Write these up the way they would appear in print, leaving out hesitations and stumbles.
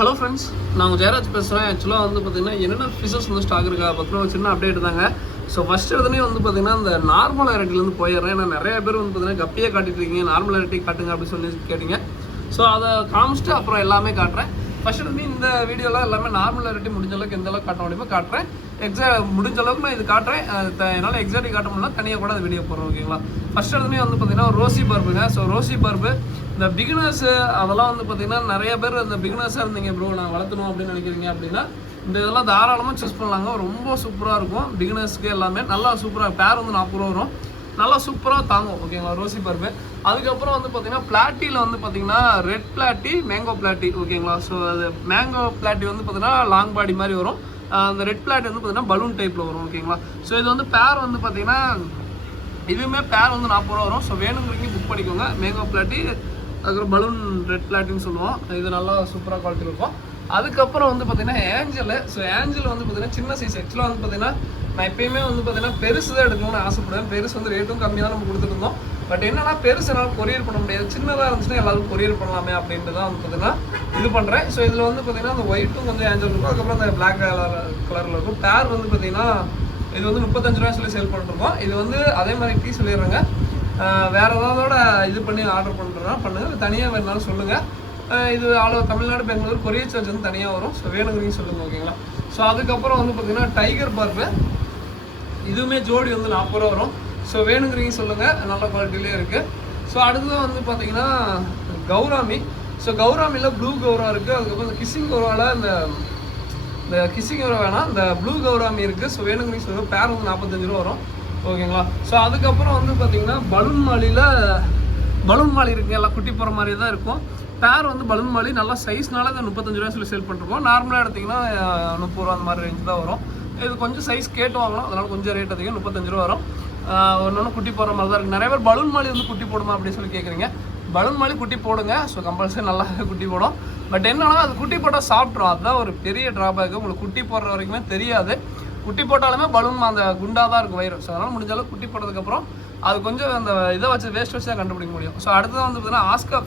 Hello friends, நான் ஜெயராஜ் பேசுகிறேன். ஆக்சுவலாக வந்து பார்த்தீங்கன்னா என்னென்ன ஃபிஷஸ் வந்து ஸ்டாக் இருக்கா பற்றின ஒரு சின்ன அப்டேட் தாங்க. ஸோ ஃபஸ்ட் எடுத்துனே வந்து பார்த்தீங்கன்னா இந்த நார்மல் வெரைட்டிலேருந்து போயிடுறேன். ஏன்னா நிறைய பேர் வந்து பார்த்தீங்கன்னா கப்பியே காட்டிட்டு இருக்கீங்க, நார்மல் வெரைட்டி காட்டுங்க அப்படின்னு சொல்லி கேட்டிங்க. ஸோ அதை காமிச்சிட்டு அப்புறம் எல்லாமே காட்டுறேன். ஃபஸ்ட் எடுத்து இந்த வீடியோவில் எல்லாமே நார்மல் வெரைட்டி முடிஞ்ச அளவுக்கு எந்த அளவுக்கு காட்ட முடியுமோ காட்டுறேன். முடிஞ்ச அளவுக்கு நான் இது காட்டுறேன். என்னால் எக்ஸாக்டாக காட்ட முடியல, தனியாக கூட அது வீடியோ போடுறோம். ஓகேங்களா? ஃபஸ்ட் எடுத்துனே வந்து பார்த்தீங்கன்னா ரோசி பர்புங்க. ஸோ ரோசி பர்பு இந்த பிகினர்ஸு அதெல்லாம் வந்து பார்த்தீங்கன்னா நிறைய பேர் இந்த பிகினர்ஸாக இருந்தீங்க ப்ரோ, நான் வளர்த்தணும் அப்படின்னு நினைக்கிறீங்க அப்படின்னா இந்த இதெல்லாம் தாராளமாக சூஸ் பண்ணலாங்க. ரொம்ப சூப்பராக இருக்கும். பிகினர்ஸ்க்கு எல்லாமே நல்லா சூப்பராக, பேர் வந்து 40 ரூபா வரும், நல்லா சூப்பராக தாங்கும். ஓகேங்களா? ரோசி பர்பு. அதுக்கப்புறம் வந்து பார்த்தீங்கன்னா பிளாட்டியில் வந்து பார்த்தீங்கன்னா ரெட் பிளாட்டி, மேங்கோ பிளாட்டி. ஓகேங்களா? ஸோ அது மேங்கோ பிளாட்டி வந்து பார்த்தீங்கன்னா லாங் பாடி மாதிரி வரும். அந்த ரெட் பிளாட்டி வந்து பார்த்தீங்கன்னா பலூன் டைப்பில் வரும். ஓகேங்களா? ஸோ இது வந்து பேர் வந்து பார்த்தீங்கன்னா இதுவுமே பேர் வந்து 40 ரூபா வரும். ஸோ வேணுங்கிறீங்க புக் பண்ணிக்கோங்க. மேங்கோ பிளாட்டி, அதுக்கப்புறம் பலூன் ரெட் பிளாட்டின்னு சொல்லுவோம். இது நல்லா சூப்பராக குவாலிட்டி இருக்கும். அதுக்கப்புறம் வந்து பார்த்தீங்கன்னா ஏஞ்சல். ஸோ ஏஞ்சல் வந்து பார்த்தீங்கன்னா சின்ன சைஸ். ஆக்சுவலாக வந்து பார்த்தீங்கன்னா நான் எப்பயுமே வந்து பார்த்தீங்கன்னா பெருசு தான் எடுக்கணும்னு ஆசைப்படுவேன். பெருசு வந்து ரேட்டும் கம்மியாக தான் நம்ம கொடுத்துருந்தோம். பட் என்னன்னா பெருசு என்னால் கொரியர் பண்ண முடியாது. சின்னதாக இருந்துச்சுன்னா எல்லாருக்கும் கொரியர் பண்ணலாமே அப்படின்ட்டு தான் வந்து பார்த்தீங்கன்னா இது பண்ணுறேன். ஸோ இதில் வந்து பார்த்தீங்கன்னா அந்த ஒயிட்டும் கொஞ்சம் ஏஞ்சல் இருக்கும், அதுக்கப்புறம் அந்த பிளாக் கலரில் இருக்கும். பேர் வந்து பார்த்தீங்கன்னா இது வந்து 35 ரூபா சொல்லி சேல் பண்ணிருக்கோம். இது வந்து அதே மாதிரி டீ சொல்லிடுறேங்க. வேறு ஏதாவதோட இது பண்ணி ஆர்டர் பண்ணுறதுனா பண்ணுங்கள், தனியாக வேணுனாலும் சொல்லுங்கள். இது தமிழ்நாடு, பெங்களூர் கொரியர் சார்ஜ் வந்து தனியாக வரும். ஸோ வேணுங்கிறீங்க சொல்லுங்கள். ஓகேங்களா? ஸோ அதுக்கப்புறம் வந்து பார்த்தீங்கன்னா டைகர் பர்பு, இதுவுமே ஜோடி வந்து 40 ரூபா வரும். ஸோ வேணுங்கிறீங்க சொல்லுங்கள், நல்ல குவாலிட்டிலே இருக்குது. ஸோ அடுத்ததான் வந்து பார்த்தீங்கன்னா கௌராமி. ஸோ கௌராமியில் ப்ளூ கௌரா இருக்குது. அதுக்கப்புறம் இந்த கிஸ்ஸிங் கௌராவில் இந்த கிஸ்ஸிங் கௌரா வேணாம், இந்த ப்ளூ கௌராமி இருக்குது. ஸோ வேணுங்கிறீங்க சொல்லுங்கள். பேர் வந்து 45 ரூபா வரும். ஓகேங்களா? ஸோ அதுக்கப்புறம் வந்து பார்த்தீங்கன்னா பலூன் மாலி இருக்குங்க. எல்லாம் குட்டி போகிற மாதிரி தான் இருக்கும். பேர் வந்து பலூன் மாலி நல்லா சைஸ்னால அதை 35 ரூபா சொல்லி சேல் பண்ணிருக்கோம். நார்மலாக எடுத்திங்கன்னா 30 ரூபா அந்த மாதிரி ரேஞ்ச் தான் வரும். இது கொஞ்சம் சைஸ் கேட்டு வாங்கலாம், அதனால் கொஞ்சம் ரேட் அதிகம், 35 ரூபா வரும். ஒன்று குட்டி போடுற மாதிரி தான் இருக்குது. நிறைய பேர் பலூன் மாலி வந்து குட்டி போடுமா அப்படின்னு சொல்லி கேட்குறீங்க. பலூன் மாலி குட்டி போடுங்க. ஸோ கம்பல்சரி நல்லா குட்டி போடும். பட் என்னன்னா அது குட்டி போட்டால் சாப்பிட்ரும். அதுதான் ஒரு பெரிய ட்ராபேக்கு. உங்களுக்கு குட்டி போடுற வரைக்குமே தெரியாது. குட்டி போட்டாலுமே பலூன் அந்த குண்டாக தான் இருக்கும் வயிறு. ஸோ அதனால் முடிஞ்சாலும் குட்டி போட்டதுக்கப்புறம் அது கொஞ்சம் அந்த இதை வச்சு வேஸ்ட் வச்சு தான் கண்டுபிடிக்க முடியும். ஸோ அடுத்தது வந்து பார்த்தீங்கன்னா ஆஸ்கர்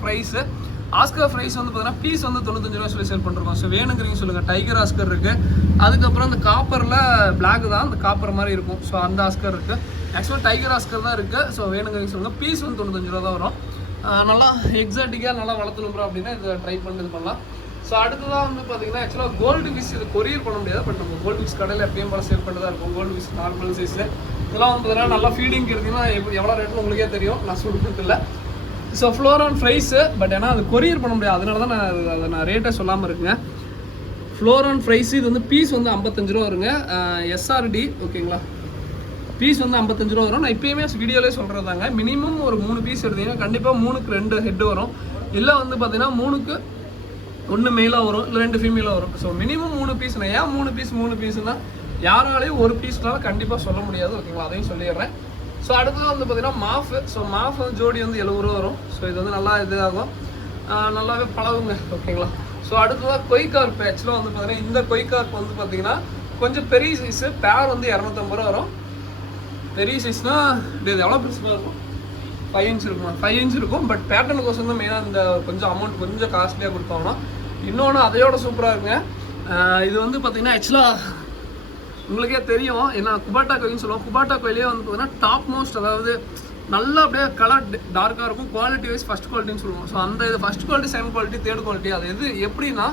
ப்ரைஸ் வந்து பார்த்தீங்கன்னா பீஸ் வந்து 95 ரூபா சொல்லி சேல் பண்ணிருக்கோம். ஸோ வேணுங்கிறீங்க சொல்லுங்கள். டைகர் ஆஸ்கர் இருக்குது. அதுக்கப்புறம் இந்த காப்பரில் பிளாக் தான், அந்த காப்பர் மாதிரி இருக்கும். ஸோ அந்த ஆஸ்கர் இருக்குது. ஆக்சுவலாக டைகர் ஆஸ்கர் தான் இருக்குது. ஸோ வேணுங்கிறீங்க சொல்லுங்கள். பீஸ் வந்து 95 ரூபா தான் வரும். நல்லா எக்ஸாட்டிக்காக நல்லா வளர்த்துணும்றோம் அப்படின்னா இதை ட்ரை பண்ணி இது பண்ணலாம். ஸோ அடுத்ததான் வந்து பார்த்தீங்கன்னா ஆக்சுவலாக கோல்டு ஃபிஷ் இது கொரியர் பண்ண முடியாது. பட் நம்ம கோல்டு ஃபிஷ் கடையில் எப்பயும் போல சேல் பண்ணிட்டு தான் இருக்கும். கோல்டு ஃபிஷ் நார்மல் சைஸு இதெல்லாம் வந்து பார்த்தீங்கன்னா நல்லா ஃபீடிங் இருந்தீங்கன்னா எவ்வளோ ரேட்டுன்னு உங்களுக்கே தெரியும். நான் சொல்லிட்டு இல்லை. ஸோ ஃப்ளோரான் ஃப்ரைஸு, பட் ஏன்னா அது கொரியர் பண்ண முடியாது. அதனால தான் நான் ரேட்டை சொல்லாமல் இருக்குங்க. ஃப்ளோரான் ஃப்ரைஸு இது வந்து பீஸ் வந்து 55 ரூபா வருங்க. எஸ்ஆர்டி. ஓகேங்களா? பீஸ் வந்து 55 ரூபா வரும். நான் இப்போயுமே வீடியோலேயே சொல்கிறது தாங்க. மினிமம் ஒரு 3 பீஸ் எடுத்தீங்கன்னா கண்டிப்பாக 3க்கு 2 ஹெட் வரும். இல்லை வந்து பார்த்தீங்கன்னா 3க்கு 1 மேலாக வரும், இல்லை 2 ஃபீமேலாக வரும். ஸோ மினிமம் 3 பீஸ்னா ஏன் 3 பீஸ்னா யாராலையும் ஒரு பீஸ்னால கண்டிப்பாக சொல்ல முடியாது. ஓகேங்களா? அதையும் சொல்லிடுறேன். ஸோ அடுத்தது வந்து பார்த்தீங்கன்னா மாஃபு. ஸோ மாஃப் வந்து ஜோடி வந்து 70 ரூபா வரும். ஸோ இது வந்து நல்லா இதாகும், நல்லாவே பழகுங்க. ஓகேங்களா? ஸோ அடுத்ததாக கொய்கார்ப். ஆக்சுவலாக வந்து பார்த்தீங்கன்னா இந்த கொய்கார்ப் வந்து பார்த்தீங்கன்னா கொஞ்சம் பெரிய சைஸு. பேர் வந்து 250 ரூபா வரும். பெரிய சைஸ்னால் இது எவ்வளோ பெருசாக இருக்கும்? 5 இன்ச் இருக்கும். 5 இன்ச் இருக்கும். பட் பேட்டர்னுக்கோசம் தான் மெயினாக இந்த கொஞ்சம் அமௌண்ட் கொஞ்சம் காஸ்ட்லியாக கொடுத்தோம்னா. இன்னொன்று அதையோட சூப்பராக இருக்குங்க. இது வந்து பார்த்தீங்கன்னா ஆக்சுவலாக உங்களுக்கே தெரியும், ஏன்னா குபாட்டா கோயில்னு சொல்லுவோம். குபாட்டா கோயிலே வந்து பார்த்தீங்கன்னா டாப் மோஸ்ட், அதாவது நல்லா அப்படியே கலர் டார்க்காக இருக்கும். குவாலிட்டி வைஸ் ஃபஸ்ட் குவாலிட்டின்னு சொல்லுவோம். ஸோ அந்த இது first quality, second quality, third quality. அது எது எப்படின்னா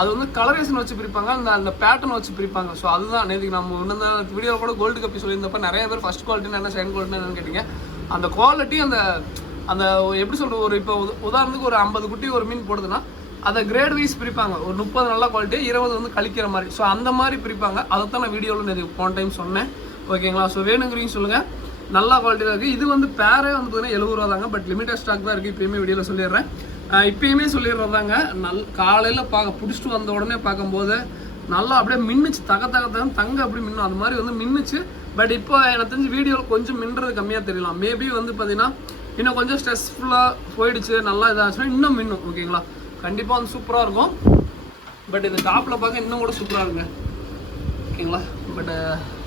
அது வந்து கலரேஷன் வச்சு பிரிப்பாங்க, அந்த பேட்டர்ன் வச்சு பிரிப்பாங்க. ஸோ அதுதான் நேற்றுக்கு நம்ம இன்னும் வீடியோவில் கூட கோல்டு கப்பி சொல்லியிருந்தப்ப நிறைய பேர் ஃபஸ்ட் குவாலிட்டின்னு என்ன, செகண்ட் குவாலிட்டின்னு என்னன்னு கேட்டிங்க. அந்த குவாலிட்டி அந்த எப்படி சொல்கிறது, ஒரு இப்போ உதாரணத்துக்கு ஒரு 50 குட்டி ஒரு மீன் போடுதுன்னா அதை கிரேட் வைஸ் பிரிப்பாங்க. ஒரு 30 நல்ல குவாலிட்டி, 20 வந்து கழிக்கிற மாதிரி. ஸோ அந்த மாதிரி பிரிப்பாங்க. அதை தான் நான் வீடியோவில் நேற்று போன டைம் சொன்னேன். ஓகேங்களா? ஸோ வேணுங்கிறீங்க சொல்லுங்கள். நல்லா குவாலிட்டியாக இருக்குது. இது வந்து பேரே வந்து பார்த்தீங்கன்னா 70 ரூபா தாங்க. பட் லிமிட்டட் ஸ்டாக் தான் இருக்குது. இப்போயுமே வீடியோவில் சொல்லிடுறேன். இப்போயுமே சொல்லிடுறதாங்க. காலையில் பிடிச்சிட்டு வந்த உடனே பார்க்கும்போது நல்லா அப்படியே மின்னுச்சு, தங்க அப்படி மின்னும். அது மாதிரி வந்து மின்னுச்சு. பட் இப்போ எனக்கு தெரிஞ்சு வீடியோவில் கொஞ்சம் மின்னுறது கம்மியாக தெரியலாம். மேபி வந்து பார்த்தீங்கன்னா இன்னும் கொஞ்சம் ஸ்ட்ரெஸ்ஃபுல்லாக போயிடுச்சு, நல்லா இதாச்சுன்னா இன்னும் மின்னும். ஓகேங்களா? கண்டிப்பாக வந்து சூப்பராக இருக்கும். பட் இந்த டாப்பில் பார்க்க இன்னும் கூட சூப்பராக இருக்குங்க. ஓகேங்களா? பட்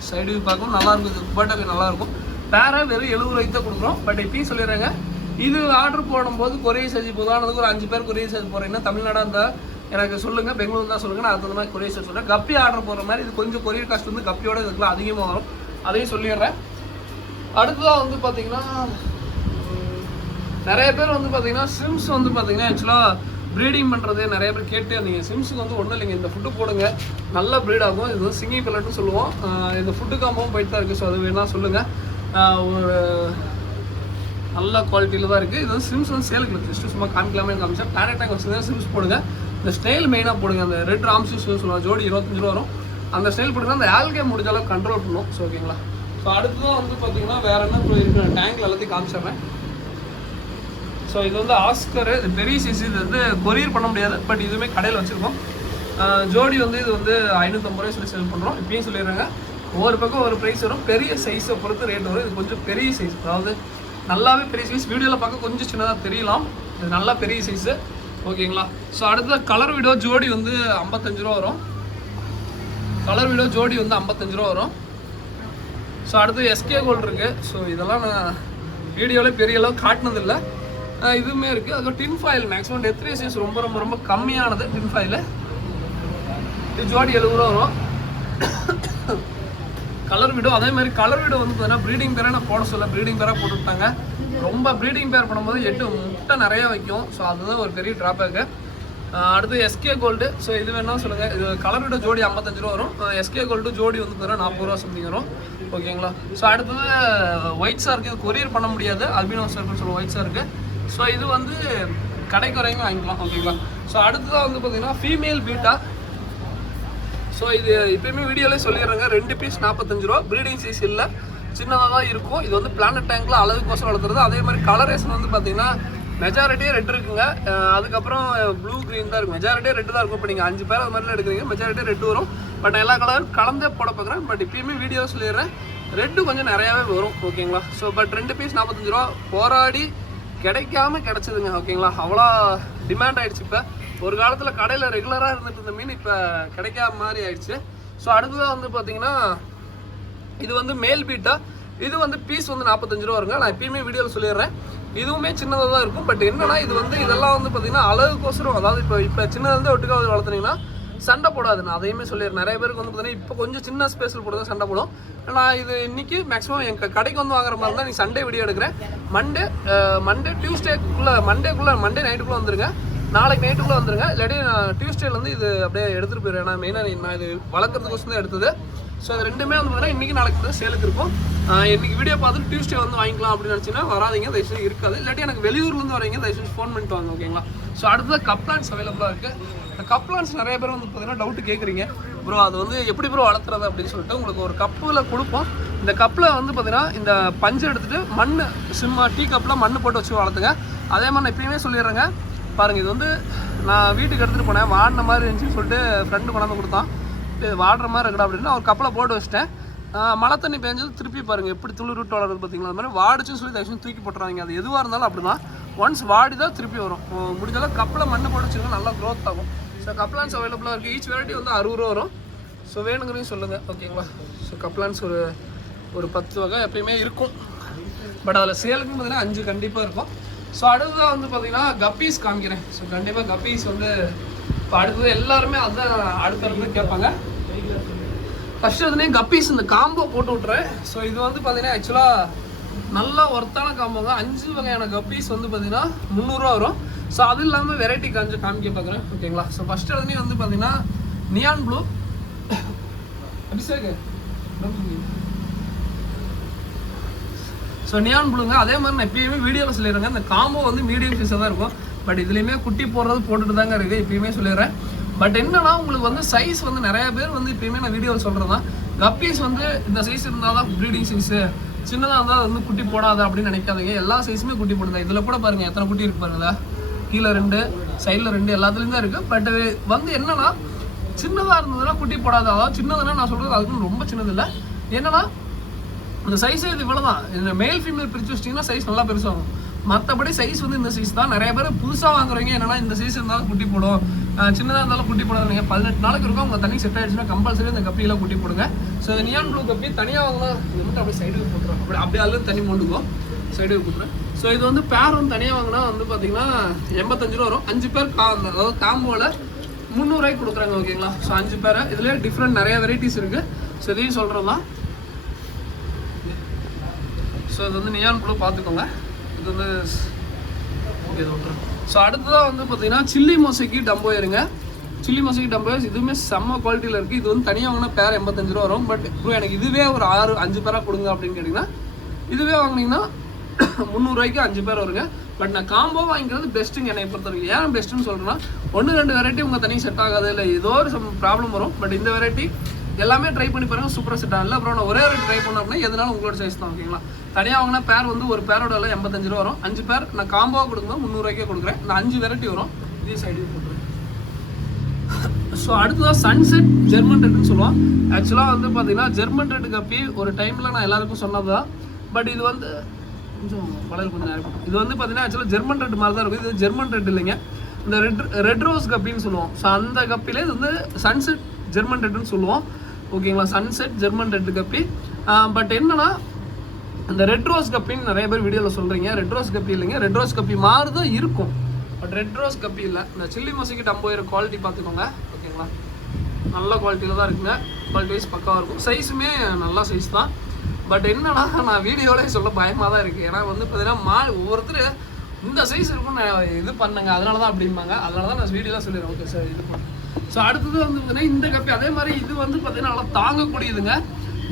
சைடு வியூ பார்க்கவும் நல்லாயிருக்கும். இது குபாட்டாக்கு நல்லாயிருக்கும். பேரை வெறும் 70 ரூபாய்க்கு தான் கொடுக்குறோம். பட் இப்பயும் சொல்லிடுறேங்க, இது ஆர்டர் போடும்போது கொரியர் சார்ஜ், இப்போ உதாரணத்துக்கு ஒரு 5 பேர் கொரியர் சார்ஜ் போடுறீங்கன்னா தமிழ்நாடாக இருந்தால் எனக்கு சொல்லுங்கள், பெங்களூர் தான் சொல்லுங்கள், நான் அது மாதிரி கொரியர் சொல்கிறேன். கப்பி ஆர்டர் போடுற மாதிரி இது கொஞ்சம் கொரியர் காஸ்ட் வந்து கப்பியோட இதுக்கெல்லாம் அதிகமாக வரும், அதையும் சொல்லிடுறேன். அடுத்ததாக வந்து பார்த்தீங்கன்னா நிறைய பேர் வந்து பார்த்தீங்கன்னா சிம்ஸ் வந்து பார்த்தீங்கன்னா ஆக்சுவலாக ப்ரீடிங் பண்ணுறது நிறைய பேர் கேட்டு நீங்கள் சிம்ஸுக்கு வந்து ஒன்றும் இல்லைங்க, இந்த ஃபுட்டு போடுங்க நல்லா ப்ரீட் ஆகும். இது வந்து சிங்கிங் பில்லட்னு சொல்லுவோம். இந்த ஃபுட்டு காம்பவும் போயிட்டு தான் இருக்குது. ஸோ அது வேணால் சொல்லுங்கள். ஒரு நல்ல குவாலிட்டியில் தான் இருக்குது. இது வந்து சிம்ஸ் வந்து சேலுக்கு இல்லை, ஜஸ்ட்டு சும்மா காமிக்கலாமே காமிச்சா பிளானட் டேங்க் வச்சு சிம்ஸ் போடுங்க. இந்த ஸ்டைல் மெயினாக போடுங்க. அந்த ரெட் ராம்ஸஸ் சொல்லுவாங்க, ஜோடி 25 ரூபா வரும். அந்த ஸ்டைல் போடுங்க, அந்த ஆல்கே முடிஞ்ச அளவுக்கு கண்ட்ரோல் பண்ணும். ஸோ ஓகேங்களா. ஸோ அடுத்ததான் வந்து பார்த்தீங்கன்னா வேறு என்ன இருக்கிற டேங்க்ல எல்லாத்தையும் காமிச்சிடுறேன். ஸோ இது வந்து ஆஸ்கர், இது பெரிய சைஸ். இது வந்து கொரியர் பண்ண முடியாது, பட் இதுவுமே கடையில் வச்சுருக்கோம். ஜோடி வந்து இது வந்து 550 ரூபாய் சொல்லி சேல் பண்ணுறோம். இப்பயும் சொல்லிடுறாங்க, ஒவ்வொரு பக்கம் ஒரு ப்ரைஸ் வரும். பெரிய சைஸை பொறுத்து ரேட் வரும். இது கொஞ்சம் பெரிய சைஸ், அதாவது நல்லாவே பெரிய சைஸ். வீடியோவில் பார்க்க கொஞ்சம் சின்னதாக தெரியலாம், இது நல்லா பெரிய சைஸு. ஓகேங்களா. ஸோ அடுத்த கலர் வீடியோ ஜோடி வந்து 55 ரூபா வரும். கலர் வீடியோ ஜோடி வந்து 55 ரூபா வரும். ஸோ அடுத்து எஸ்கே கோல்டு இருக்குது. ஸோ இதெல்லாம் நான் வீடியோவில் பெரிய அளவு காட்டினதில்லை, இதுவுமே இருக்குது. அதுக்கு டின் ஃபாயில் மேக்ஸிமம் டெத் ரேஷியஸ் ரொம்ப ரொம்ப ரொம்ப கம்மியானது டின் ஃபாயில். இது ஜோடி 70 ரூபா வரும். கலர் வீடோ அதே மாதிரி கலர் வீடோ வந்து பார்த்தீங்கன்னா ப்ரீடிங் பேரை நான் போட சொல்ல, ப்ரீடிங் பேராக போட்டு விட்டாங்க. ரொம்ப ப்ரீடிங் பேர் பண்ணும்போது 8 முட்டை நிறையா வைக்கும். ஸோ அதுதான் ஒரு பெரிய ட்ராபேக்கு. அடுத்து எஸ்கே கோல்டு. ஸோ இது வேணால் சொல்லுங்கள். இது கலர் வீடோ ஜோடி 55 ரூபா வரும். எஸ்கே கோல்டு ஜோடி வந்து பார்த்தீங்கன்னா 40 ரூபா சம்திங் வரும். ஓகேங்களா. ஸோ அடுத்தது ஒயிட் சார்க்கு இது கொரியர் பண்ண முடியாது, அல்பினோ சார்க்குன்னு சொல்லுவோம் ஒயிட் சார்க்கு. ஸோ இது வந்து கடைக்கு வரைக்கும் வாங்கிக்கலாம். ஓகேங்களா. ஸோ அடுத்ததாக வந்து பார்த்தீங்கன்னா ஃபீமேல் பீட்டா. ஸோ இது இப்போயுமே வீடியோலேயே சொல்லிடுறாங்க, 2 பீஸ் 45 ரூபா. ப்ரீடிங் சைஸ் இல்லை, சின்னதாக தான் இருக்கும். இது வந்து பிளானட் டேங்க்கில் அழகுக்கோசம் வளர்த்துறது. அதே மாதிரி கலரேஷன் வந்து பார்த்தீங்கன்னா மெஜாரிட்டியே ரெட் இருக்குங்க. அதுக்கப்புறம் ப்ளூ க்ரீன் தான் இருக்கும். மெஜாரிட்டியே ரெட்டு தான் இருக்கும். இப்போ நீங்கள் 5 பேர் அது மாதிரிலாம் எடுக்கிறீங்க, மெஜாரிட்டியே ரெட்டு வரும். பட் எல்லா கலரும் கலந்தே போட பார்க்குறேன். பட் இப்போயுமே வீடியோ சொல்லிடுறேன், ரெட்டு கொஞ்சம் நிறையாவே வரும். ஓகேங்களா. ஸோ பட் 2 பீஸ் 45 ரூபா. போராடி கிடைக்காம கிடச்சிதுங்க. ஓகேங்களா. அவ்வளோ டிமாண்ட் ஆகிடுச்சு. இப்போ ஒரு காலத்தில் கடையில் ரெகுலராக இருந்துட்டு இருந்த மீன் இப்போ கிடைக்காம மாதிரி ஆயிடுச்சு. ஸோ அடுத்ததாக வந்து பார்த்தீங்கன்னா இது வந்து மேல் பீட்டா. இது வந்து பீஸ் வந்து 45 ரூபா வருங்க. நான் எப்பயுமே வீடியோவில் சொல்லிடுறேன், இதுவுமே சின்னதாக தான் இருக்கும். பட் என்னன்னா இது வந்து இதெல்லாம் வந்து பார்த்தீங்கன்னா அழகுக்கோசரம், அதாவது இப்போ சின்னதுலேருந்து ஒட்டுக்காவது வளர்த்துனீங்கன்னா சண்டை போடாது. நான் அதையுமே சொல்லிடுறேன். நிறைய பேருக்கு வந்து பார்த்தீங்கன்னா இப்போ கொஞ்சம் சின்ன ஸ்பேஸில் போட்டு தான் சண்டை போடும். நான் இது இன்னைக்கு மேக்ஸிமம் எங்கள் கடைக்கு வந்து வாங்குற மாதிரி தான். நீ சண்டே வீடியோ எடுக்கிறேன். மண்டே டியூஸ்டேக்குள்ளே மண்டே நைட்டுக்குள்ளே வந்துருங்க. நாளைக்கு நைட்டுக்குள்ளே வந்துருங்க. இல்லாட்டி டியூஸ்டேலேருந்து இது அப்படியே எடுத்துகிட்டு போயிடுறேன். ஏன்னா மெயினாக நான் இது வளர்க்குறதுக்கோசம் தான் எடுத்தது. ஸோ அது ரெண்டுமே வந்து பார்த்தீங்கன்னா இன்றைக்கி நாளைக்கு தான் சேலுக்கு இருக்கும். இன்றைக்கி வீடியோ பார்த்துட்டு டியூஸ்டே வந்து வாங்கிக்கலாம் அப்படின்னு நினச்சிங்கன்னா வராதிங்க, தயவுசெய்து இருக்காது. இல்லாட்டி எனக்கு வெளியூர்லேருந்து வரீங்க, தயவுசெய்து ஃபோன் பண்ணிட்டு வாங்க. ஓகேங்களா. ஸோ அடுத்தது கப்லான்ஸ் அவைலபிளாக இருக்குது. இந்த கப்லான்ஸ் நிறைய பேர் வந்து பார்த்தீங்கன்னா டவுட்டு கேட்குறீங்க, ப்ரோ அது வந்து எப்படி ப்ரோ வளர்த்துறது அப்படின்னு சொல்லிட்டு. உங்களுக்கு ஒரு கப்பில் கொடுப்போம். இந்த கப்பில் வந்து பார்த்தீங்கன்னா இந்த பஞ்சு எடுத்துகிட்டு மண் சும்மா டீ கப்பில் மண் போட்டு வச்சு வளர்த்துங்க. அதே மாதிரி நான் எப்பயுமே சொல்லிடுறேங்க, பாருங்கள் இது வந்து நான் வீட்டுக்கு எடுத்துகிட்டு போனேன், வாடின மாதிரி இருந்துச்சுன்னு சொல்லிட்டு ஃப்ரெண்டு கொண்டாந்து கொடுத்தான். இது வாடுற மாதிரி இருக்கா அப்படின்னு ஒரு கப்பில் போட்டு வச்சிட்டேன். மழை தண்ணி பேஞ்சது திருப்பி பாருங்கள் எப்படி துளி ரூட்டு வளருது பார்த்தீங்களா. அது மாதிரி வாடிச்சுன்னு சொல்லி தயவுசெய்து தூக்கி போட்டுறாங்க. அது எதுவாக இருந்தாலும் அப்படி தான், ஒன்ஸ் வாடி தான் திருப்பி வரும். முடிஞ்சாலும் கப்பில் மண் போட்டு வச்சுருங்க, நல்லா க்ரோத் ஆகும். ஸோ கப்லான்ஸ் அவைலபிளாக இருக்குது. ஈச் வெரைட்டி வந்து 60 ரூபா வரும். ஸோ வேணுங்கிறதையும் சொல்லுங்கள். ஓகேங்களா. ஸோ கப்லான்ஸ் ஒரு 10 வகை எப்பயுமே இருக்கும். பட் அதில் சேலுக்குன்னு பார்த்தீங்கன்னா 5 கண்டிப்பாக இருக்கும். ஸோ அடுத்ததாக வந்து பார்த்தீங்கன்னா கப்பீஸ் காமிக்கிறேன். ஸோ கண்டிப்பாக கப்பீஸ் வந்து இப்போ அடுத்தது எல்லாருமே அதுதான் அடுத்தடுத்து கேட்பாங்க. ஃபஸ்ட்டு வந்து கப்பீஸ் இந்த காம்போ போட்டு விட்றேன். ஸோ இது வந்து பார்த்தீங்கன்னா ஆக்சுவலாக நல்லா ஒர்த்தான காம்போங்க. 5 வகையான கப்பீஸ் வந்து பார்த்தீங்கன்னா 300 ரூபா வரும். ஸோ அது இல்லாமல் வெரைட்டி காமிக்க பார்க்குறேன். ஓகேங்களா. ஸோ ஃபஸ்ட்டு வந்து பார்த்தீங்கன்னா நியான் ப்ளூ ஸோ நியான் ப்ளூங்க. அதே மாதிரி நான் எப்பயுமே வீடியோவில் சொல்லிடுறேங்க, இந்த காம்போ வந்து மீடியம் சைஸாக தான் இருக்கும். பட் இதுலேயுமே குட்டி போடுறது போட்டுட்டு தாங்க இருக்குது, எப்பயுமே சொல்லிடுறேன். பட் என்னன்னா உங்களுக்கு வந்து சைஸ் வந்து நிறைய பேர் வந்து இப்பயுமே நான் வீடியோவில் சொல்கிறது தான், கப்பீஸ் வந்து இந்த சைஸ் இருந்தால் தான் ப்ரீடிங் சைஸு, சின்னதாக இருந்தால் அது வந்து குட்டி போடாத அப்படின்னு நினைக்காதீங்க. எல்லா சைஸுமே குட்டி போடுதா. இதில் கூட பாருங்கள் எத்தனை குட்டி இருக்கு பாருங்களா, கீழே 2 சைடில் 2 எல்லாத்துலேயும் தான் இருக்குது. பட் வந்து என்னன்னா சின்னதாக இருந்ததுன்னா குட்டி போடாது. அதாவது சின்னதுன்னா நான் சொல்கிறது அதுக்கு ரொம்ப சின்னதில்லை. என்னன்னா இந்த சைஸே இது இவ்வளோ தான். இந்த மேல் ஃபீமேல் பிரித்து வச்சிட்டிங்கன்னா சைஸ் நல்லா பெருசாகும். மற்றபடி சைஸ் வந்து இந்த சைஸ் தான். நிறைய பேர் புதுசாக வாங்குறவங்க என்னன்னா இந்த சைஸ் இருந்தாலும் குட்டி போடும், சின்னதாக இருந்தாலும் குட்டி போடாது. நீங்கள் 18 நாளைக்கு இருக்கும் உங்கள் தண்ணி செட் ஆகிடுச்சுன்னா கம்பல்சரி இந்த கப்பியெல்லாம் குட்டி போடுங்க. ஸோ இந்த நியான் ப்ளூ கப்பி தனியாக வாங்கலாம். இது மட்டும் அப்படியே சைடுக்கு போட்டுருவோம், அப்படியே அல்லது தண்ணி மோண்டுக்கும் சைடுக்கு போட்டுருவேன். ஸோ இது வந்து பேர் வந்து தனியாக வாங்கினா வந்து பார்த்தீங்கன்னா 85 ரூபா வரும். 5 பேர் அதாவது காம்போவில் 300 கொடுக்குறாங்க ஓகேங்களா. ஸோ 5 பேர் இதுலேயே டிஃப்ரெண்ட் நிறைய வெரைட்டிஸ் இருக்குது. ஸோ இதையும் சொல்கிறது தான். ஸோ இது வந்து நியான் ப்ளூ பார்த்துக்கோங்க. இது வந்து ஸோ அடுத்ததாக வந்து பார்த்தீங்கன்னா சில்லி மொசைக்கு டம்போயருங்க. சில்லி மொசைக்கு டம்போயர்ஸ் இதுவுமே செம்ம குவாலிட்டியில் இருக்குது. இது வந்து தனியாக வாங்கினா பேர் 85 ரூபா வரும். பட் ப்ரோ எனக்கு இதுவே ஒரு 5 பேராக கொடுங்க அப்படின்னு கேட்டிங்கன்னா இதுவே வாங்கினீங்கன்னா 300 ரூபாய்க்கு 5 பேர் வருங்க. பட் நான் காம்போ வாங்கிக்கிறது பெஸ்ட்டுங்க என்னை பொறுத்தவரைக்கும். ஏன் பெஸ்ட்டுன்னு சொல்கிறேன்னா 1-2 வெரைட்டி உங்கள் தனி செட் ஆகாது, இல்லை ஏதோ ஒரு ப்ராப்ளம் வரும். பட் இந்த வெரைட்டி எல்லாமே ட்ரை பண்ணி பாருங்க, சூப்பராக செட் ஆகும். இல்லை அப்புறம் நான் ஒரே ஒரு ட்ரை பண்ணோம் அப்படின்னா எதனாலும் உங்களோட சைஸ் தான் ஓகேங்களா. தனியாக வாங்கினா பேர் வந்து ஒரு பேரோட எல்லாம் 85 ரூபா வரும். 5 பேர் நான் காம்போவாக கொடுக்கும்போது 300 ரூபாய்க்கே கொடுக்குறேன். நான் 5 வெரைட்டி வரும். இதே சைடு போட்டுருவேன். ஸோ அடுத்ததான் சன்செட் ஜெர்மன் ரெட்னு சொல்லுவோம். ஆக்சுவலாக வந்து பார்த்தீங்கன்னா ஜெர்மன் ரெட் கப்பி ஒரு டைமில் நான் எல்லாருக்கும் சொன்னது தான். பட் இது வந்து கொஞ்சம் வளையல் கொஞ்சம் நேரம். இது வந்து பார்த்தீங்கன்னா ஆக்சுவலாக ஜெர்மன் ரெட் மாதிரி தான் இருக்கும். இது ஜெர்மன் ரெட் இல்லைங்க, இந்த ரெட் ரோஸ் கப்பின்னு சொல்லுவோம். ஸோ அந்த கப்பிலே இது வந்து சன்செட் ஜெர்மன் ரெட்னு சொல்லுவோம் ஓகேங்களா. சன்செட் ஜெர்மன் ரெட் கப்பி. பட் என்னன்னா இந்த ரெட் ரோஸ் கப்பின்னு நிறைய பேர் வீடியோவில் சொல்கிறீங்க. ரெட் ரோஸ் கப்பி இல்லைங்க, ரெட் ரோஸ் கப்பி மாதிரி தான் இருக்கும். பட் ரெட் ரோஸ் கப்பி இல்லை. இந்த சில்லி மொசைக்கு டம்போயர் குவாலிட்டி பார்த்துக்கோங்க ஓகேங்களா. நல்ல குவாலிட்டியில் தான் இருக்குங்க. குவாலிட்டி வைஸ் பக்காவாக இருக்கும். சைஸுமே நல்ல சைஸ் தான். பட் என்னன்னா நான் வீடியோவிலே சொல்ல பயமாக தான் இருக்குது. ஏன்னா வந்து பார்த்தீங்கன்னா ஒவ்வொருத்தர் இந்த சைஸ் இருக்கும்னு இது பண்ணுங்க, அதனால தான் அப்படிம்பாங்க. அதனால தான் நான் வீடியோலாம் சொல்லிடுறேன். ஓகே சார் இது பண்ணேன். ஸோ அடுத்தது வந்து பார்த்தீங்கன்னா இந்த கப்பி அதே மாதிரி இது வந்து பார்த்தீங்கன்னா நல்லா தாங்கக்கூடியதுங்க.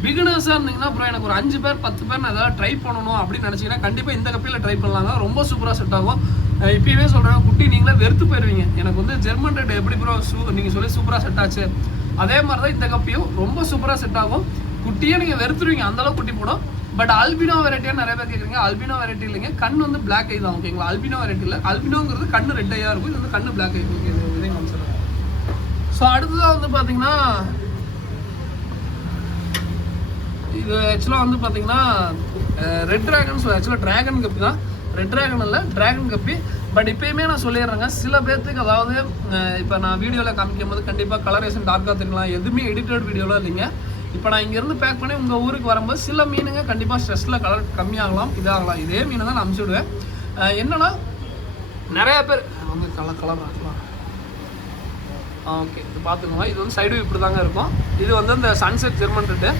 பிகினர்ஸாக இருந்தீங்கன்னா அப்புறம் எனக்கு ஒரு 5 பேர் 10 பேர் நான் எதாவது ட்ரை பண்ணணும் அப்படின்னு நினச்சிங்கன்னா கண்டிப்பாக இந்த கப்பியில் ட்ரை பண்ணலாங்க. ரொம்ப சூப்பராக செட் ஆகும். இப்போவே சொல்கிறேன், குட்டி நீங்களே வெறுத்து போயிடுவீங்க. எனக்கு வந்து ஜெர்மன் ரெட் எப்படி ப்ரோ நீங்கள் சொல்லி சூப்பராக செட் ஆச்சு, அதே மாதிரி தான் இந்த கப்பியும் ரொம்ப சூப்பராக செட் ஆகும். குட்டியே நீங்கள் வெறுத்துருவீங்க, அந்தளவுக்கு குட்டி போடும். பட் அல்பினோ வெரைட்டியாக நிறைய பேர் கேட்குறீங்க. அல்பினோ வெரைட்டி இல்லைங்க, கண் வந்து பிளாக் ஐ தான் ஓகேங்களா. அல்பினோ வெரைட்டி இல்லை, அல்பினோங்கிறது கண்ணு ரெட் ஐயாக இருக்கும். இது வந்து கண்ணு பிளாக் ஐ இருக்கு. இதையும் காமிச்சிடுறேன். ஸோ அடுத்ததாக வந்து பார்த்தீங்கன்னா இது ஆக்சுவலாக வந்து பார்த்தீங்கன்னா ரெட் ட்ராகன். ஸோ ஆக்சுவலாக ட்ராகன் கப்பி தான், ரெட் ட்ராகன் இல்லை ட்ராகன் கப்பி. பட் இப்போயுமே நான் சொல்லிடுறேங்க, சில பேர்த்துக்கு அதாவது இப்போ நான் வீடியோவில் காமிக்கும் போது கண்டிப்பாக கலரேஷன் டார்க்காக தெரியலாம், எதுவுமே எடிட்டட் வீடியோலாம் இல்லைங்க. இப்போ நான் இங்கேருந்து பேக் பண்ணி உங்கள் ஊருக்கு வரும்போது சில மீனுங்க கண்டிப்பாக ஸ்ட்ரெஸ்ஸில் கலர் கம்மியாகலாம், இதாகலாம். இதே மீனை தான் நான் அனுப்பிச்சி விடுவேன். என்னன்னா நிறைய பேர் வந்து கலர் ஆகலாம். ஓகே இது பார்த்துக்கோங்க. இது வந்து சைடு இப்படி தாங்க இருக்கும். இது வந்து இந்த சன்செட் ஜெர்மன் ரெட்டு.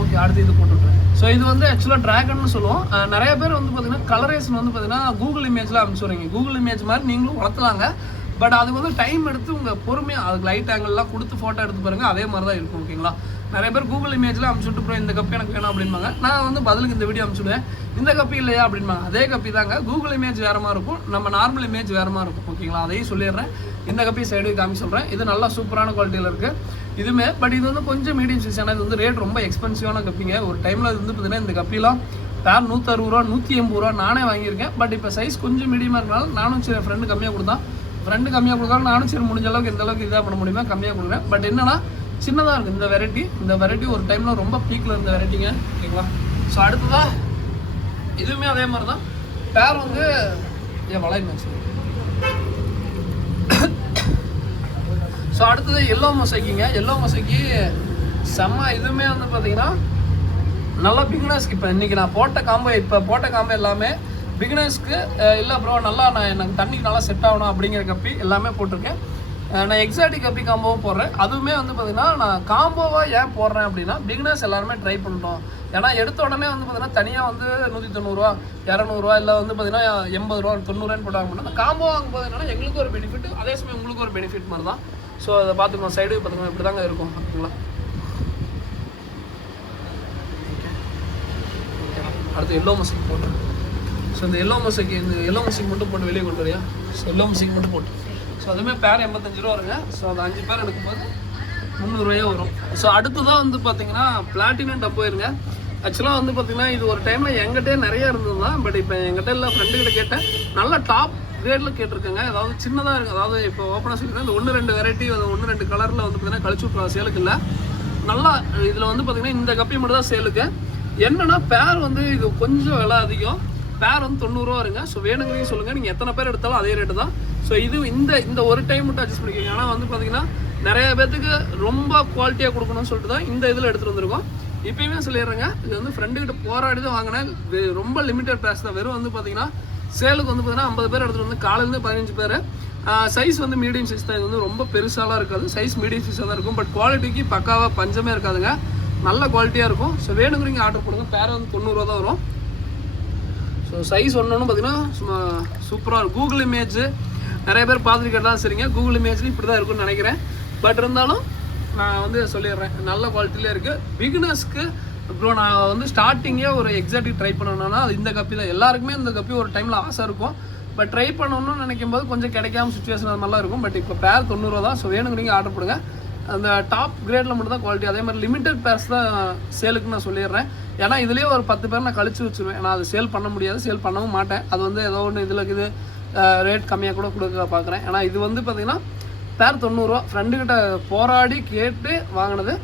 ஓகே அடுத்து இது போட்டுவிட்றேன். ஸோ இது வந்து ஆக்சுவலாக ட்ராகன்னு சொல்லுவோம். நிறைய பேர் வந்து பார்த்தீங்கன்னா கலரேஷன் வந்து பார்த்தீங்கன்னா கூகுள் இமேஜில் அனுப்பிச்சுடுறீங்க. கூகுள் இமேஜ் மாதிரி நீங்களும் வளர்த்தலாங்க. பட் அதுக்கு வந்து டைம் எடுத்து உங்கள் பொறுமையாக அதுக்கு லைட் ஆங்கிள்லாம் கொடுத்து ஃபோட்டோ எடுத்து பாருங்கள். அதே மாதிரி தான் இருக்கும் ஓகேங்களா. நிறைய பேர் கூகுள் இமேஜில் அனுப்பிச்சுட்டு போய் இந்த கப்பி எனக்கு வேணும் அப்படின்பாங்க. நான் வந்து பதிலுக்கு இந்த வீடியோ அனுப்பிச்சுடுவேன், இந்த கப்பி இல்லையா அப்படின்பாங்க. அதே கப்பி தாங்க, கூகுள் இமேஜ் வேறு மாதிரி இருக்கும், நம்ம நார்மல் இமேஜ் வேறு மாதிரி இருக்கும் ஓகேங்களா. அதையும் சொல்லிடுறேன். இந்த கப்பி சைடு காமி சொல்கிறேன். இது நல்லா சூப்பரான குவாலிட்டியில் இருக்குது இதுவுமே. பட் இது வந்து கொஞ்சம் மீடியம் சைஸ். ஆனால் இது வந்து ரேட் ரொம்ப எக்ஸ்பென்சிவான கப்பிங்க. ஒரு டைமில் இது வந்து பார்த்தீங்கன்னா இந்த கப்பிலாம் பேர் 160 ரூபா 180 ரூபா நானே வாங்கியிருக்கேன். பட் இப்போ சைஸ் கொஞ்சம் மீடியமாக இருக்கனால நானும் சரி ஃப்ரெண்டு கம்மியாக கொடுத்தான். ஃப்ரெண்டு கம்மியாக கொடுத்தாலும் நானும் சரி முடிஞ்ச அளவுக்கு எந்த அளவுக்கு இதாக பண்ண முடியுமா கம்மியாக கொடுக்குறேன். பட் என்னன்னா சின்னதாக இருக்குது இந்த வெரைட்டி ஒரு டைமில் ரொம்ப பீக்கில் இருந்த வெரைட்டிங்க ஓகேங்களா. ஸோ அடுத்ததான் இதுவுமே அதே மாதிரி தான். பேர் வந்து ஏன் வளையமாச்சு. ஸோ அடுத்தது எல்லோ மொசைக்கிங்க. எல்லோ மொசைக்கு செம்ம. இதுவுமே வந்து பார்த்தீங்கன்னா நல்லா பிகினர்ஸ்க்கு இப்போ இன்றைக்கி நான் போட்ட காம்போ எல்லாமே பிகினர்ஸ்க்கு. இல்லை ப்ரோ நல்லா எனக்கு தண்ணிக்கு நல்லா செட் ஆகணும் அப்படிங்கிற கப்பி எல்லாமே போட்டிருக்கேன். நான் எக்ஸாட்டிக் கப்பி காம்போவும் போடுறேன். அதுவுமே வந்து பார்த்தீங்கன்னா நான் காம்போவாக ஏன் போடுறேன் அப்படின்னா பிகினர்ஸ் எல்லாருமே ட்ரை பண்ணிட்டோம். ஏன்னா எடுத்த உடனே வந்து பார்த்தீங்கன்னா தனியாக வந்து 190 ரூபா 200 ரூபா இல்லை வந்து பார்த்தீங்கன்னா 80 ரூபா 90 ரூபான்னு போட்டாங்க அப்படின்னா காம்போ வாங்கும்போது என்னன்னா எங்களுக்கு ஒரு பெனிஃபிட், அதே சமயம் உங்களுக்கு ஒரு பெனிஃபிட் மாதிரி தான். ஸோ அதை பார்த்துக்கணும். சைடு பார்த்துக்கணும். இப்படி தாங்க இருக்கும் ஓகேங்களா. அடுத்து எல்லோ மொசைக் போட்டேன். ஸோ இந்த எல்லோ மொசைக் மட்டும் போட்டு வெளியே கொண்டு வரையா. ஸோ எல்லோ மொசைக் மட்டும் போட்டு. ஸோ அதுவுமே பேர் 85 ரூபா வருங்க. ஸோ அது 5 பேர் எடுக்கும்போது 300 ரூபாயே வரும். ஸோ அடுத்ததான் வந்து பார்த்தீங்கன்னா பிளாட்டினம் டம்போயிருங்க. ஆக்சுவலாக வந்து பார்த்தீங்கன்னா இது ஒரு டைமில் எங்கிட்டே நிறைய இருந்தது தான். பட் இப்போ எங்கிட்ட இல்லை ஃப்ரெண்டுக்கிட்ட கேட்டேன். நல்லா டாப் கிரேடில் கேட்டிருக்கேங்க. அதாவது சின்னதாக இருக்குது. அதாவது இப்போ ஓப்பனாக சொல்லிக்கிறேன், இந்த 1-2 வெரைட்டி 1-2 கலரில் வந்து பார்த்தீங்கன்னா கழிச்சு விட்ருவா சேலுக்கு இல்லை. நல்லா இதில் வந்து பார்த்தீங்கன்னா இந்த கப்பி மட்டும் தான் சேலுக்கு. என்னன்னா பேர் வந்து இது கொஞ்சம் விலை அதிகம். பேர் வந்து 90 ரூபா வருங்க. ஸோ வேணுங்கிறீங்க சொல்லுங்கள், நீங்கள் எத்தனை பேர் எடுத்தாலும் அதே ரேட்டு தான். ஸோ இது இந்த ஒரு டைம் மட்டும் அட்ஜஸ்ட் பண்ணிக்கோங்க. ஆனால் வந்து பார்த்தீங்கன்னா நிறைய பேர்த்துக்கு ரொம்ப குவாலிட்டியாக கொடுக்கணும்னு சொல்லிட்டு தான் இந்த இதில் எடுத்துகிட்டு வந்திருக்கோம். இப்போயுமே சொல்லிடுறேங்க, இது வந்து ஃப்ரெண்டுக்கிட்ட போராடி தான் வாங்கினேன். ரொம்ப லிமிட்டட் ப்ரைஸ் தான். வெறும் வந்து பார்த்தீங்கன்னா சேலுக்கு வந்து பார்த்தீங்கன்னா 50 பேர் எடுத்துகிட்டு வந்து காலையிலேருந்து 15 பேர் சைஸ் வந்து மீடியம் சைஸ் தான். இது வந்து ரொம்ப பெருசாலாம் இருக்காது, சைஸ் மீடியம் சைஸாக தான் இருக்கும். பட் குவாலிட்டிக்கு பக்காவாக பஞ்சமே இருக்காதுங்க, நல்ல குவாலிட்டியாக இருக்கும். ஸோ வேணுங்கிறீங்க ஆர்டர் போடுங்க. பேர் வந்து 90 ரூபா தான் வரும். ஸோ சைஸ் ஒன்று பார்த்தீங்கன்னா சும்மா சூப்பராக இருக்கும். கூகுள் இமேஜ் நிறைய பேர் பார்த்துட்டு கேட்டால் சரிங்க, கூகுள் இமேஜ்லேயும் இப்படி தான் இருக்கும்னு நினைக்கிறேன். பட் இருந்தாலும் நான் வந்து சொல்லிடுறேன், நல்ல குவாலிட்டியிலே இருக்குது. பிகினர்ஸ்க்கு ப்ரோ நான் வந்து ஸ்டார்டிங்கே ஒரு எக்ஸாக்டிவ் ட்ரை பண்ணணும்னா அது இந்த கப்பி தான். எல்லாருக்குமே இந்த கப்பி ஒரு டைமில் ஆசை இருக்கும். பட் ட்ரை பண்ணணும்னு நினைக்கும் போது கொஞ்சம் கிடைக்காம சுச்சுவேஷன் அது மாதிரிலாம் இருக்கும். பட் இப்போ பேர் 90 ரூபா தான். ஸோ வேணுங்கிறீங்க ஆர்டர் போடுங்க. அந்த டாப் கிரேடில் மட்டும் தான் குவாலிட்டி. அதே மாதிரி லிமிட்டட் பேர்ஸ் தான் சேலுக்கு நான் சொல்லிடுறேன். ஏன்னா இதுலேயே ஒரு 10 பேர் நான் கழிச்சு வச்சுருவேன். நான் அது சேல் பண்ண முடியாது, சேல் பண்ணவும் மாட்டேன். அது வந்து ஏதோ ஒன்று இதில் இருக்குது ரேட் கம்மியாக கூட கொடுக்க பார்க்குறேன். ஏன்னா இது வந்து பார்த்திங்கன்னா பேர் 90 ரூபா. ஃப்ரெண்டுக்கிட்ட போராடி கேட்டு வாங்கினது.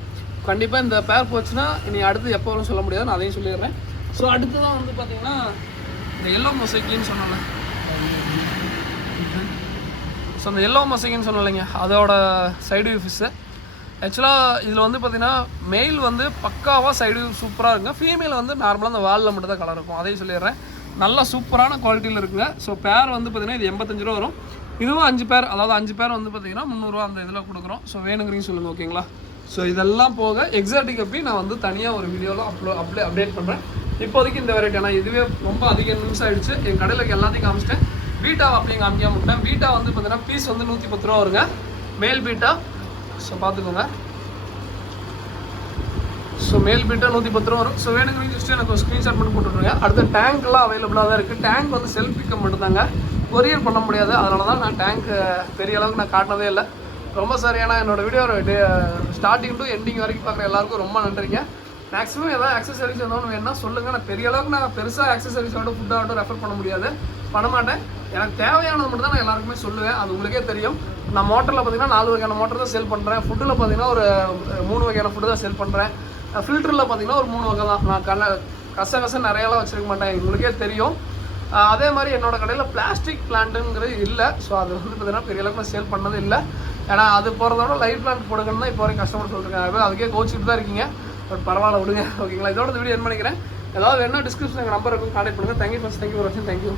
கண்டிப்பாக இந்த பேர் போச்சுன்னா இனி அடுத்து எப்போ வரும்னு சொல்ல முடியாது, நான் அதையும் சொல்லிடுறேன். ஸோ அடுத்து தான் வந்து பார்த்திங்கன்னா இந்த எல்லோ மொசைக்கின்னு சொன்னாங்க. ஸோ அந்த எல்லோ மொசைக்கின்னு சொன்னலைங்க, அதோட சைடு வியூ ஃபிஷ்ஷு. ஆக்சுவலாக இதில் வந்து பார்த்திங்கன்னா மெயில் வந்து பக்காவாக சைடு வியூ சூப்பராக இருக்குங்க. ஃபீமேல் வந்து நார்மலாக அந்த வாலில் மட்டும் தான் கலர் இருக்கும், அதையும் சொல்லிடுறேன். நல்லா சூப்பரான குவாலிட்டியில் இருக்குங்க. ஸோ பேர் வந்து பார்த்திங்கன்னா இது 85 ரூபா வரும். இதுவும் 5 பேர், அதாவது 5 பேர் வந்து பார்த்திங்கன்னா 300 ரூபா அந்த இதில் கொடுக்குறோம். ஸோ வேணுங்கிறீங்க சொல்லுங்கள், ஓகேங்களா? ஸோ இதெல்லாம் போக எக்ஸாட்டிக் கப்பி நான் வந்து தனியாக ஒரு வீடியோவில் அப்டேட் பண்ணுறேன். இப்போதைக்கு இந்த வெரைட்டி, ஆனால் இதுவே ரொம்ப அதிக நிமிஷம் ஆகிடுச்சு. என் கடையில் எல்லாத்தையும் காமிச்சிட்டேன். பீட்டாவை அப்படியே காமிக்காம விட்டேன். பீட்டா வந்து பார்த்தீங்கன்னா பீஸ் வந்து 110 ரூபா வருங்க, மேல் பீட்டா. ஸோ பார்த்துக்கோங்க. ஸோ மேல் பீட்டா 110 ரூபா வரும். ஸோ வேணுங்கிறீங்க ஜஸ்ட்டு எனக்கு ஒரு ஸ்க்ரீன்ஷாட் பண்ணி போட்டுருங்க. அடுத்த டேங்க்லாம் அவைலபிளாக தான் இருக்குது. டேங்க் வந்து செல்ஃப் பிக்கப் மட்டும் தாங்க, கொரியர் பண்ண முடியாது. அதனால தான் நான் டேங்க் பெரிய அளவுக்கு நான் காட்டினதே இல்லை. ரொம்ப சரியான என்னோடய வீடியோ ஸ்டார்டிங் டு எண்டிங் வரைக்கும் பார்க்குற எல்லாருக்கும் ரொம்ப நன்றிங்க. மேக்ஸிமம் ஏதாவது ஆக்சசரிஸ் எதாவது வேணும்னா சொல்லுங்கள். நான் பெரிய அளவுக்கு நான் பெருசாக ஆக்சசரிஸோட ஃபுட்டாகட்டும் ரெஃபர் பண்ண முடியாது, பண்ண மாட்டேன். எனக்கு தேவையானது மட்டும் தான் நான் எல்லாருக்குமே சொல்லுவேன், அது உங்களுக்கே தெரியும். நான் மோட்டரில் பார்த்தீங்கன்னா 4 வகையான மோட்டர் தான் சேல் பண்ணுறேன். ஃபுட்டில் பார்த்தீங்கன்னா ஒரு 3 வகையான ஃபுட்டு தான் சேல் பண்ணுறேன். ஃபில்டரில் பார்த்தீங்கன்னா ஒரு 3 வகை தான். நான் கச நிறையெல்லாம் வச்சுருக்க மாட்டேன், உங்களுக்கே தெரியும். அதே மாதிரி என்னோடய கடையில் பிளாஸ்டிக் பிளான்ட்டுங்கிறது இல்லை. ஸோ அது வந்து பார்த்தீங்கன்னா பெரிய அளவுக்கு நான் சேல் பண்ணது இல்லை. ஏன்னா அது போகிறதோட லைட் பிளான்ட் போடுங்கன்னு தான் இப்போ வரைக்கும் கஸ்டமர் சொல்லியிருக்காங்க. அதுக்கே கோச்சிட்டு தான் இருக்கீங்க. பட் பரவாயில்ல, விடுங்க, ஓகேங்களா? இதோட வீடியோ என் பண்ணிக்கிறேன். ஏதாவது வேணா டிஸ்கிரிப்ஷன் எங்கள் நம்பர் இருக்கும், கான்டெக்ட் பண்ணுங்கள். தேங்க்யூ ஃபார் வாட்சிங். தேங்க்யூ.